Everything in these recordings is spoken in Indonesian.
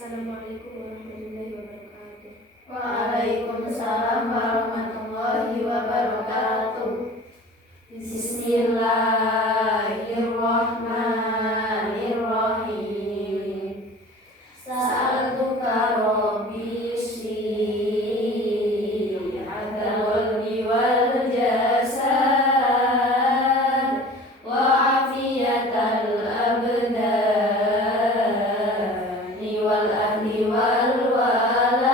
Assalamualaikum warahmatullahi wabarakatuh. Waalaikumsalam warahmatullahi wabarakatuh. Bismillahirrahmanirrahim. Sa'altuka rabbi sihhatal qalbi wal jasad wa afiyatal abdani wal ahli wal walad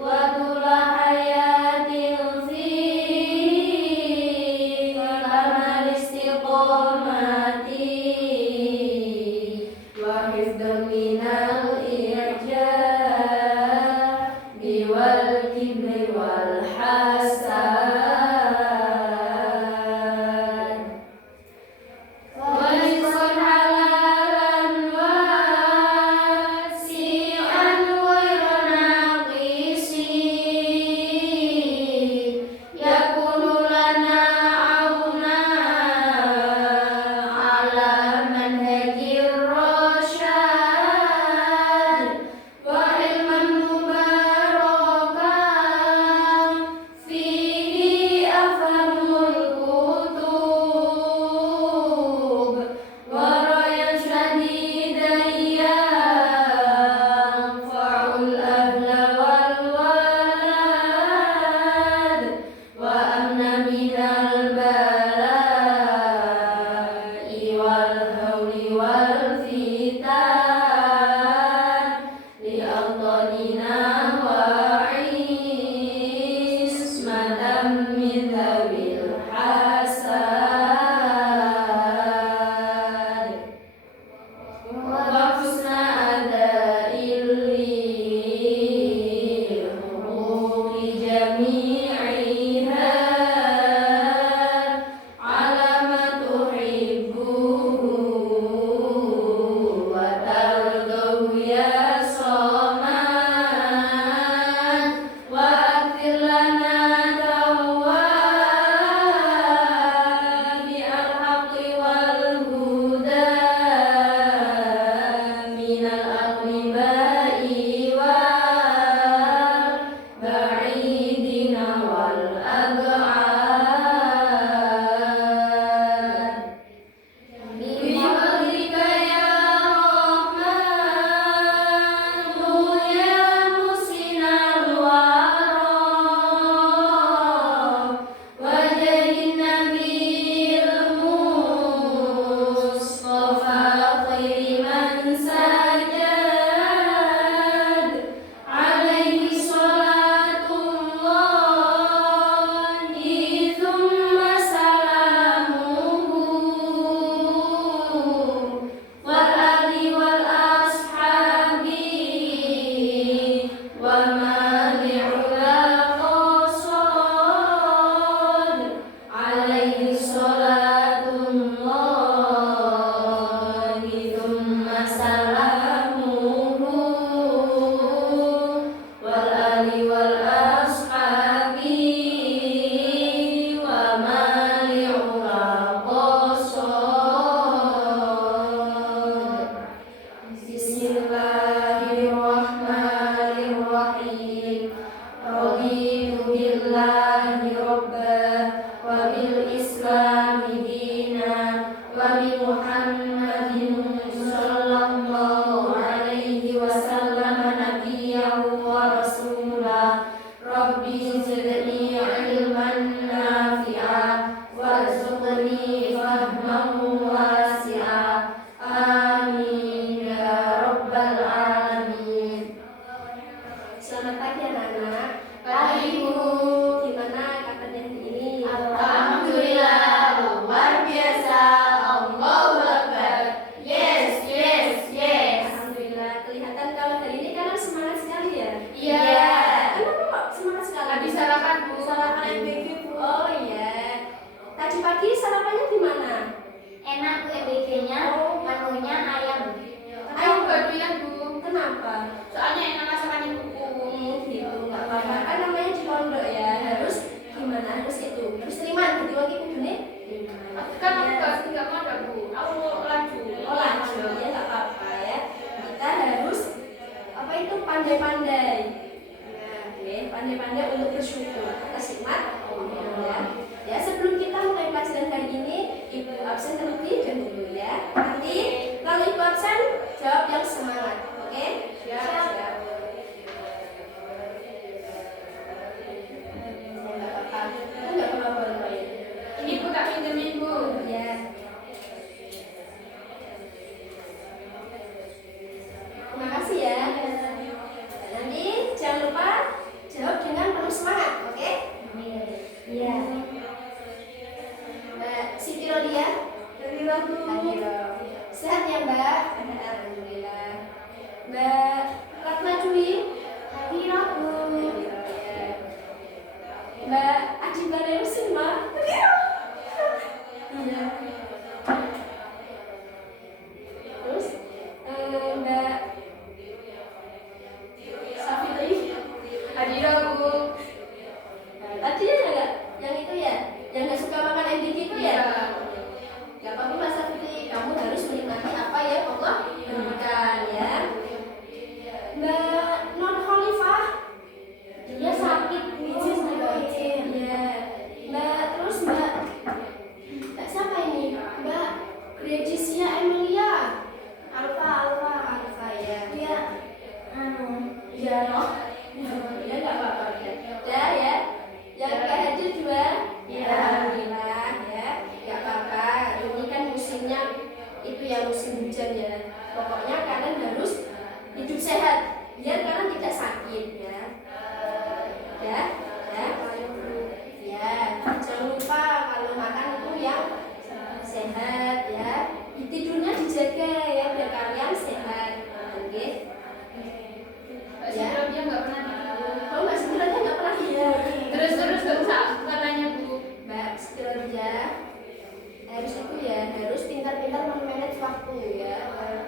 wa tula hayatil fi kamal istiqomati wa hifdhan minal i'jabi wal kibri wal hasad wa rizqan halalan wasi'an ghayra naqisi yakunu lana auna ala manhajir rasyad wa ilman mubarakan fihi afhamul kutub wa rayan syadidan yanfa'ul ahla wal walad wa amna minal bala'i wal hawli wal fitan li awtanina wa ismatan min dhawil hasad wa husna adail huquqi jami'iha ala ma tuhibbuhu wa tardahu ya samad wa akthir lana tawwabi al-haqqi wal huda minal aqribai wal ba'idina wal ab'ad bifadlika ya Rahman ya musinal wara wajhin nabil mustafa khairi man sajad alaihi salatullahi thumma salamuhu wal ali wal ashabi wa mali'ula qasad alaihi salatullahi thumma salamuhu wal ali wal ashabi wa mali'ula qasad. Bismillahirrahmanirrahim. Raditu billahi rabba wa bil islami dina wa bi Muhammadin sallallahu alaihi wasallam nabiyyan wa rasula. Rabbi zidni ilman nafi'a warzuqni fahman wasi'a. Amin ya rabbal alamin. Selamat pagi anak-anak. Pagi, Bu. Gimana kabarnya hari ini? Alhamdulillah, luar biasa. Allahu Akbar. Yes, yes, yes. Alhamdulillah. Kelihatan kalau hari ini kalian semangat sekali ya. Iya. Kenapa kok semangat sekali? Habis sarapan, Bu. Sarapan MBG, Bu. Oh iya. Tadi pagi sarapannya di mana? Enak Bu, MBG-nya, menunya ayam. Ayam berdoyan, Bu. Kenapa? Soalnya enak masakannya, Bu. Gitu. Nggak apa-apa. Kan namanya di pondok ya. Harus gimana? Harus itu. Harus terima. Jadi waktu itu nih. Kan aku nggak mau ada, Bu. Aku mau lanjut. Oh lanjut ya nggak apa-apa ya. pandai-pandai untuk bersyukur atas nikmat Allah. Ya, sebelum kita mulai pelajaran hari ini, Ibu absen terlebih dahulu ya. Nanti kalau Ibu absen, jawab yang semangat, oke? Siap. Enggak apa-apa. Ini Bu tak pinjemin Bu. Ya. Terima kasih ya. Nanti jangan lupa jawab dengan penuh semangat, oke? Iya. Mbak Siti Rodia, sehat ya Mbak? Alhamdulillah. Mbak Ratna Dwi, Mbak Adi Bareus Mbak. Iya. Terus Mbak Safitri, Adira Bu. tadi ada nggak yang itu ya, yang nggak suka makan MBG itu ya? Gak apa-apa Mas Safitri, kamu harus menikmati apa yang Allah berikan ya. Mbak Non Khalifah, Dia sakit Bu. ya. Mbak terus Mbak siapa ini? Mbak Gredisia Emilia Alfa ya. Dia Ya no. Ya nggak apa-apa ya. Udah ya. Yang nggak hadir juga. Ya. Alhamdulillah ya. Nggak apa-apa. Ini kan musimnya itu ya musim hujan ya. Pokoknya kalian harus hidup sehat biar kalian tidak sakit ya. Ya. Ya. Ya. Jangan lupa kalau makan itu yang sehat ya. Tidurnya dijaga ya biar kalian sehat. Oke. Mbak Siti Rodia nggak pernah tidur. Oh, Mbak Siti Rodia nggak pernah tidur. Terus nggak usah bukan nanya Bu. Mbak Siti Rodia harus itu ya, harus pintar-pintar memanage waktu ya.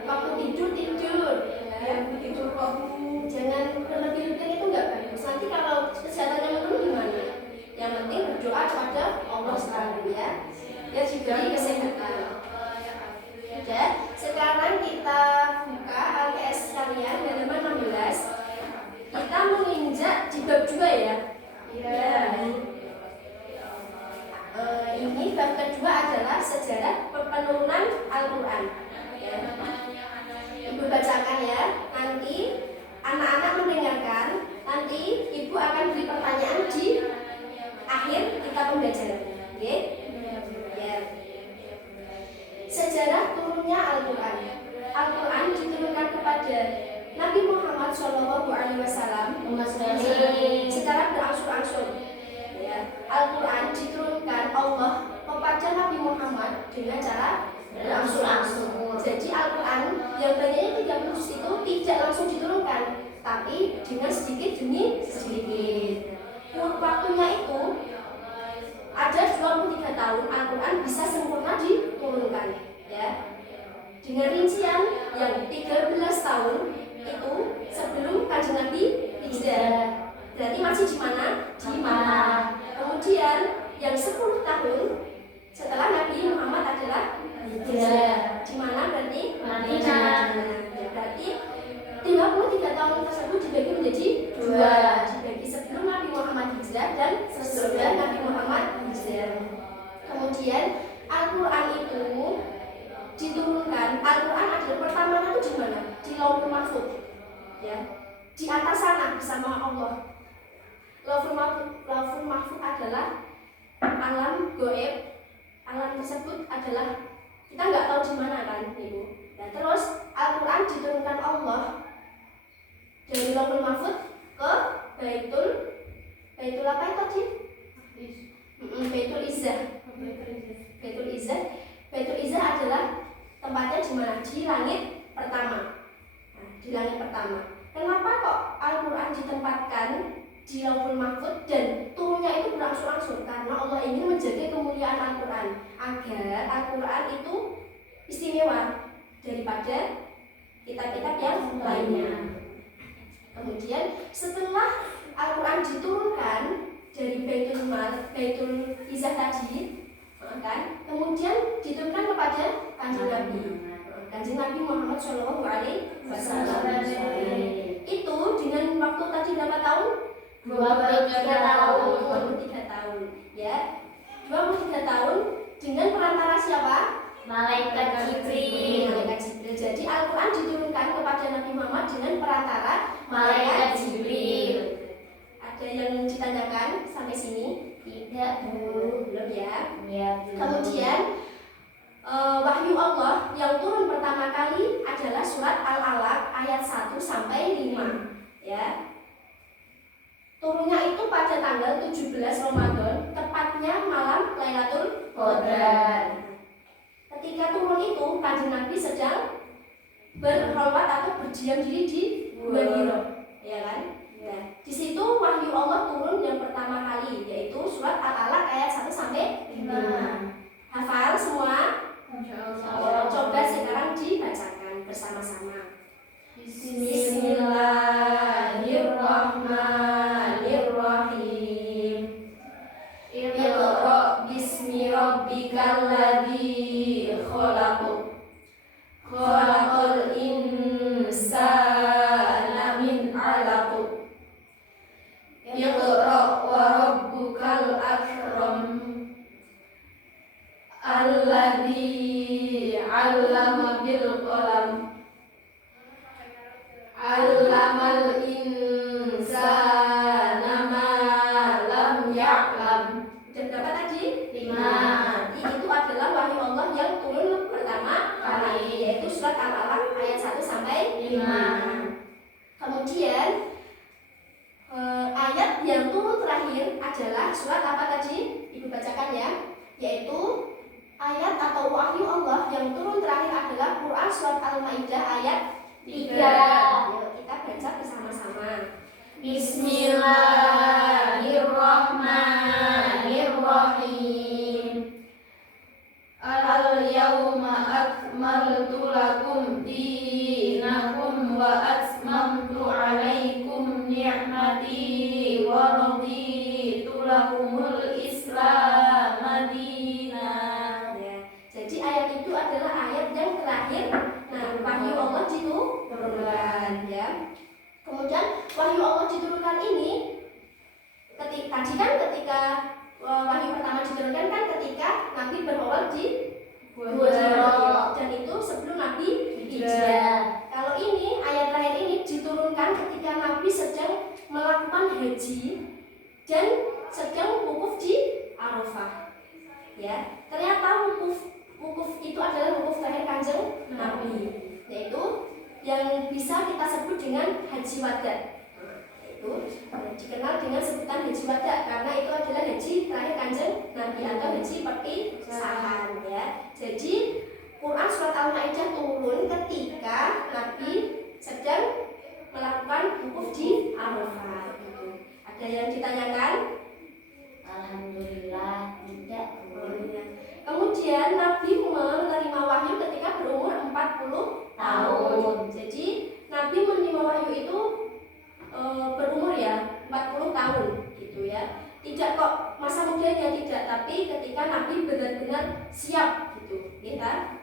Waktu tidur ya. Tidur waktu jangan berlebih-lebihan itu nggak bagus. Nanti kalau kesehatannya menurun gimana? Yang penting berdoa kepada Allah selalu ya. Ya diberi kesehatan. Sudah, sekarang kita buka LKS kalian halaman 16. Kita menginjak di bab 2 ya. Ya. Ini bab kedua adalah sejarah penurunan Al-Quran ya. Ibu bacakan ya. Nanti anak-anak mendengarkan. Nanti ibu akan beri pertanyaan di akhir kita pembelajaran. Oke? Ya. Sejarah turunnya Al-Quran. Al-Quran diturunkan kepada Nabi Muhammad SAW secara berangsur-angsur. Ya. Al-Quran diturunkan Allah kepada Nabi Muhammad dengan cara berangsur-angsur. Jadi Al-Quran yang banyaknya 30 juz itu tidak langsung diturunkan, tapi dengan sedikit demi sedikit. Waktunya itu ada 23 tahun Al-Quran bisa sempurna diturunkan ya. Dengan rincian yang 13 tahun itu sebelum Kanjeng Nabi hijrah. Berarti masih di mana? Di Makkah. Kemudian yang 10 tahun setelah Nabi Muhammad adalah hijrah. Di mana berarti? Madinah. Berarti 33 tahun tersebut dibagi menjadi 2. Dibagi sebelum Nabi Muhammad hijrah dan sesudah Nabi Muhammad hijrah. Kemudian Al-Quran itu diturunkan. Al-Quran adalah pertamanya itu di mana? Di Lauhul Mahfuz. Ya. Di atas sana bersama Allah. Lauhul Mahfuz adalah alam goib. Alam tersebut adalah kita nggak tahu di mana kan, Ibu. Nah, terus Al-Quran diturunkan Allah dari Lauhul Mahfuz ke Baitul apa itu tadi? Baitul Izzah. Baitul Izzah adalah tempatnya di mana? Di langit pertama. Nah, di langit pertama. Kenapa kok Al-Quran ditempatkan di Lauhul Mahfuz dan turunnya itu berangsur-angsur? Karena Allah ingin menjaga kemuliaan Al-Quran agar Al-Quran itu istimewa daripada kitab-kitab yang lainnya. Kemudian setelah Al-Quran diturunkan dari Baitul Izzah tadi, kan? Kemudian diturunkan kepada Kanjeng Nabi Muhammad SAW. Itu dengan waktu tadi berapa tahun? 23 tahun. 23 tahun ya. 23 tahun dengan perantara siapa? Malaikat Jibril. Malaikat Jibril. Jadi Al-Quran diturunkan kepada Nabi Muhammad dengan perantara Malaikat Jibril. Ada yang ditanyakan sampai sini? Tidak, Bu. Belum ya. Ya, Bu. Kemudian wahyu Allah yang turun pertama kali adalah surat Al-Alaq ayat 1 sampai 5 ya. Turunnya itu pada tanggal 17 Ramadan, tepatnya malam Lailatul Qadar. Ketika turun itu, Kanjeng Nabi sedang berkhalwat atau berdiam diri di Gua Hira, ya kan? Nah, di situ wahyu Allah turun yang pertama kali, yaitu surat Al-Alaq ayat 1 sampai 5. Hafal semua? Insyaallah. Coba sekarang dibacakan bersama-sama. Bismillahirrahmanirrahim. Iqra bismi rabbikal ladzi khalaq. Khalaqal insana min 'alaq. Iqra wa rabbukal akram. Alladzi 'allama bil qalam. 'Allamal insana ma lam ya'lam. Dan berapa tadi? 5. Itu adalah wahyu Allah yang turun pertama kali, yaitu surat Al-Alaq ayat 1 sampai 5. Kemudian ayat yang turun terakhir adalah surat apa tadi? Ibu bacakan ya. Yaitu ayat atau wahyu Allah yang turun terakhir adalah Quran surat Al-Maidah ayat 3. Yuk kita baca bersama-sama. Bismillahirrahmanirrahim. Al-yawma akmaltu lakum dinakum wa atmamtu alaikum ni'mati wa raditu lakumul Islam madinah. Ya, jadi ayat itu adalah ayat yang terakhir. Nah, wahyu Allah diturunkan ya. Kemudian wahyu Allah diturunkan ini ketika wahyu pertama diturunkan kan ketika Nabi berkhawal di Gua Hira, dan itu sebelum Nabi hijrah. Kalau ini ayat terakhir ini diturunkan ketika Nabi sedang melakukan haji dan sedang wukuf di Arafah. Ya, ternyata wukuf itu adalah wukuf terakhir Kanjeng Nabi, yaitu yang bisa kita sebut dengan haji wada. Itu dikenal dengan sebutan haji wada karena itu adalah haji terakhir Kanjeng Nabi atau haji perpisahan ya. Jadi Quran surat Al-Maidah turun ketika Nabi sedang melakukan wukuf di Arafah. Gitu. Ada yang ditanyakan? Alhamdulillah tidak. Kemudian Nabi menerima wahyu ketika berumur 40 tahun. Jadi Nabi menerima wahyu itu berumur ya 40 tahun gitu ya. Tidak kok masa mudanya tidak, tapi ketika Nabi benar-benar siap gitu, ya.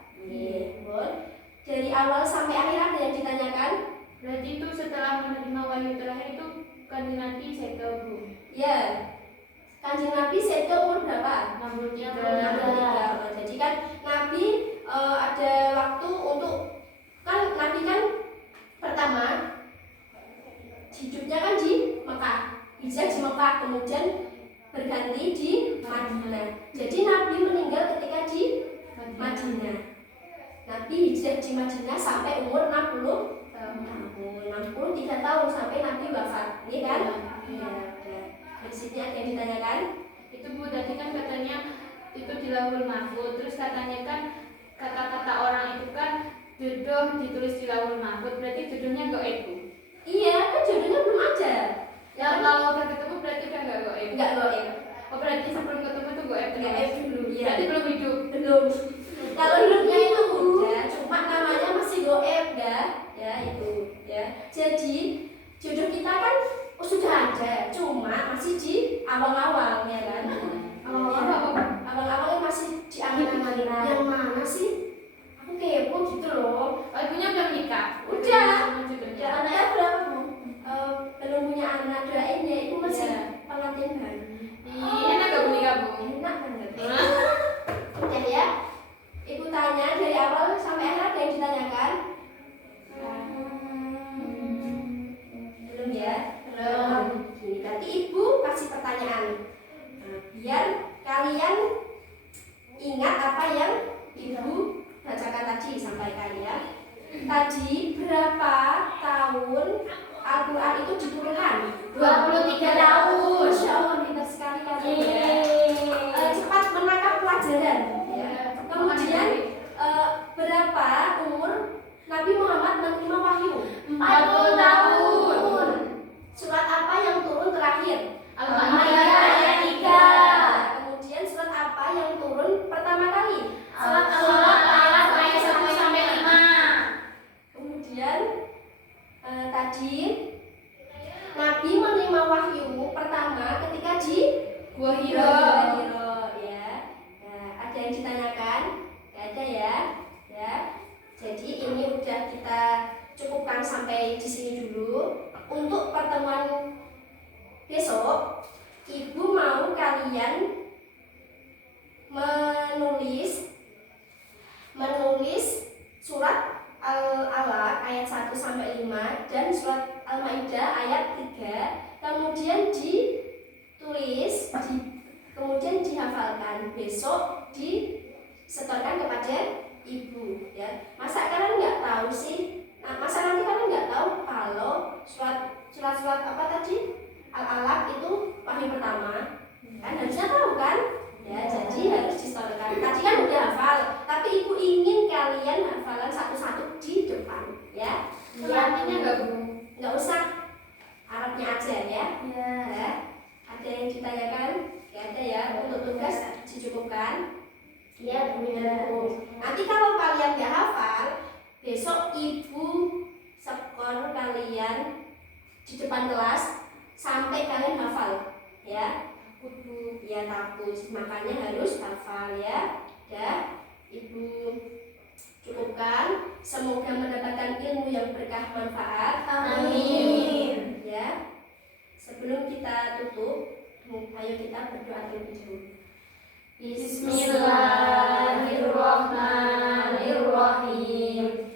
Dari awal sampai akhir ada yang ditanyakan? Berarti itu setelah menerima wahyu terakhir itu Kanjeng Nabi segel, Bu. Ya. Kanjeng Nabi segel umur berapa? 63. Jadi kan Nabi ada waktu untuk kan Nabi kan pertama hidupnya kan di Mekah, hijrah di Mekah, kemudian berganti di Madinah. Jadi Nabi meninggal ketika di Madinah. Nabi hijrah di Madinah sampai umur 60 tahun, 63 tahun sampai Nabi wafat. Ini kan? Iya. Di sini ada yang ditanyakan? Itu Bu, tadi kan katanya itu di Lauhul Mahfuz, terus katanya kan kata-kata orang itu kan jodoh ditulis di Lauhul Mahfuz, berarti jodohnya gaib, Bu. Iya, kan jodohnya belum ada. Ya kalau udah ketemu berarti udah nggak gaib. Enggak gaib. Oh berarti sebelum ketemu tuh gaib terus. Gaib dulu. Iya. Berarti belum hidup. Belum. Kalau hidupnya itu udah, cuma namanya masih gaib ya. Ya itu, ya. Jadi jodoh kita kan sudah ada, cuma masih di awal-awal ya kan. Awal-awalnya masih di angan-angan. Yang mana sih? Aku kepo gitu loh. Oh ibunya udah menikah. Udah. Jodohnya. Ya, anaknya berapa Bu? Belum punya anak, doainnya itu masih pertanyaan. Nah, biar kalian ingat apa yang Ibu bacakan tadi, sampaikan ya. Tadi berapa tahun Al-Quran itu diturunkan? 23 tahun. Masya Allah, pintar sekali kalian ya. Cepat menangkap pelajaran ya. Kemudian berapa umur Nabi Muhammad menerima wahyu? 40 tahun. Surat apa yang turun terakhir? Al-Maidah ayat 3. Kemudian surat apa yang turun pertama kali? Surat Al-Alaq ayat 1 sampai 5. Kemudian tadi Nabi menerima wahyu pertama ketika di Gua Hiro Hiro. ya. Nah, ada yang ditanyakan? Gak ada ya? Ya. Jadi ini udah kita cukupkan sampai di sini dulu. Untuk pertemuan besok, Ibu mau kalian menulis surat Al-Alaq ayat 1 sampai 5 dan surat Al-Maidah ayat 3, kemudian ditulis, kemudian dihafalkan. Besok disetorkan kepada Ibu ya. Masa kalian nggak tahu sih? Nah, masa nanti kalian nggak tahu kalau surat apa tadi? Al-Alaq itu wahyu pertama. Kan harusnya tahu kan? Ya, jadi harus disetorkan. Tadi kan udah hafal, tapi Ibu ingin kalian hafalan satu-satu di depan ya. Artinya enggak, Bu? Nggak usah, Arabnya aja ya. Ya. Ya. Ada yang ditanyakan? Nggak ada ya. Untuk tugas dicukupkan. Iya, Bu. Nanti kalau kalian nggak hafal, besok Ibu skor kalian di depan kelas sampai kalian hafal ya. Ya takut, makanya harus hafal ya. Ya, Ibu cukupkan. Semoga mendapatkan ilmu yang berkah manfaat. Amin. Ya. Sebelum kita tutup, ayo kita berdoa terlebih dahulu. Bismillahirrahmanirrahim.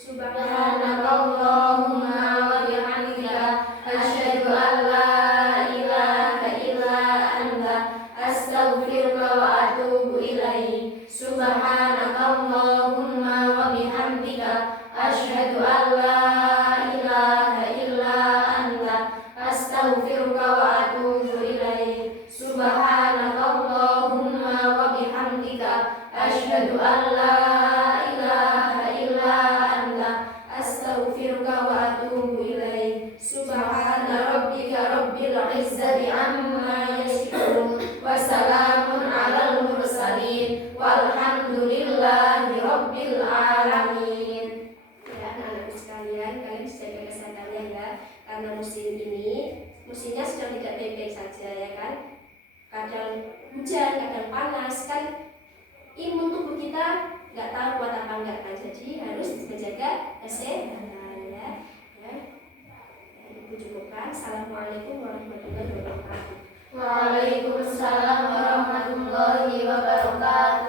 Subhanakallahumma wa bihamdika asyhadu an la ilaha illa anta astaghfiruka wa atubu ilaik. Subhanakallahumma wa bihamdika asyhadu an la ilaha illa anta astaghfiruka wa atubu ilaik. Subhanakallahumma wa bihamdika asyhadu an la ilaha illa anta astaghfiruka wa atubu ilaik. Subhana rabbika rabbil izzati amma yasifun wa salamun alal mursalin walhamdulillahi rabbil alamin. Ya, anak-anakku sekalian, kalian jaga kesehatannya ya, karena musimnya sedang tidak baik-baik saja ya kan. Kadang hujan, kadang panas kan, imun tubuh kita nggak tahu kuat apa enggak kan, jadi harus menjaga kesehatan ya. Ibu cukupkan. Assalamualaikum warahmatullahi wabarakatuh. Waalaikumsalam warahmatullahi wabarakatuh.